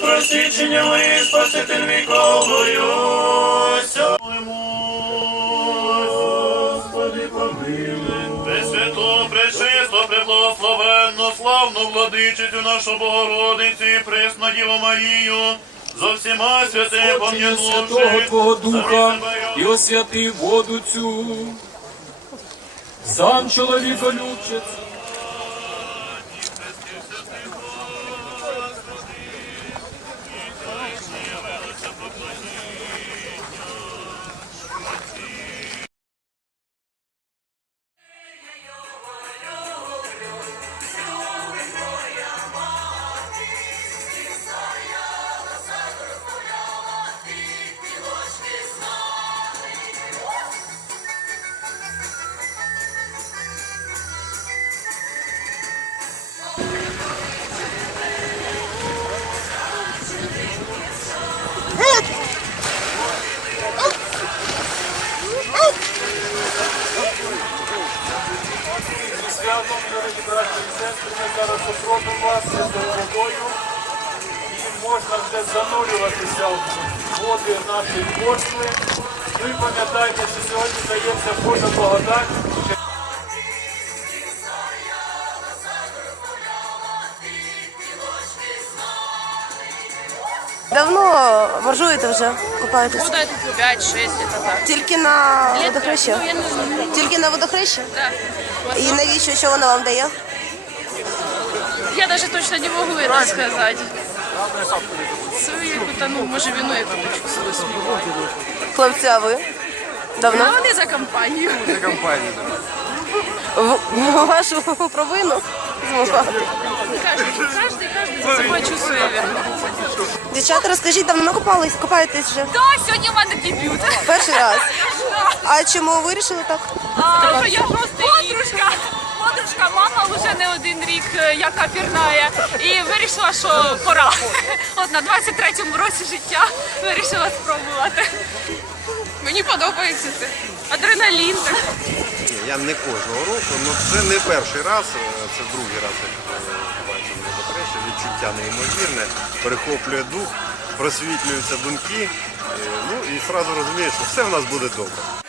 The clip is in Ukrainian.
посвідчення мої, спаситель віков боюся. Господи, помилуй. Пресвяту, пречисто, преблагословенну, славну владичицю нашу Богородицю і пресну Діву Марію, зо всіма святими Святого пом'янувши, Твого Духа і освяти воду цю. Сам чоловіколюбчець, святом, дорогі браті і сестри, ми зараз окропимо вас святою водою і можна вже занурюватися в води нашої пошли. Ну і пам'ятайте, що сьогодні дається Божа благодать. Давно моржуєте вже, купаєтесь? Ну, да, тут 5-6, это так. Тільки на Лет пять, водохреща? Ну, я не знаю. Тільки на водохреща? Да. І навіщо, що воно вам дає? Я даже точно не могу это сказать. Свою яку-то, ну, може, вину яку почувствую свою. Хлопці, а ви? Давно? А вони за компанію. В, вашу провину змагати? Каждый, каждый, каждый за собой чувствує вину. Дівчата, розкажіть, давно купались? Купаєтесь вже? Да, сьогодні в мене дебют. Перший раз. А чому вирішили так? А, я просто подружка. Подружка, мама вже не один рік, е, яка пірнає, і вирішила, що пора. От на 23-му році життя вирішила спробувати. Мені подобається це. Адреналін. так. Ні, Я не кожного року, ну це не перший раз, е, це другий раз, як е, бачу водохреща. Відчуття неймовірне, перехоплює дух, просвітлюються думки. Ну і одразу розумієш, що все в нас буде добре.